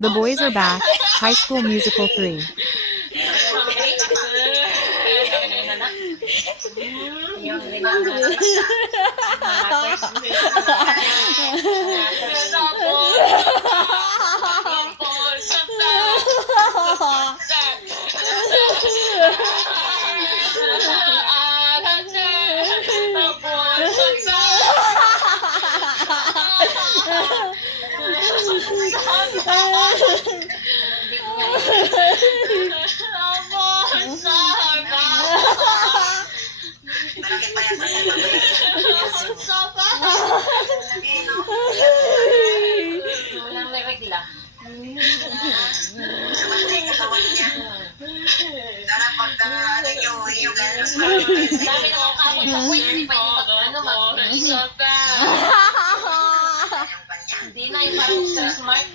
The Boys Are Back, High School Musical 3. Hindi na yung parang smart.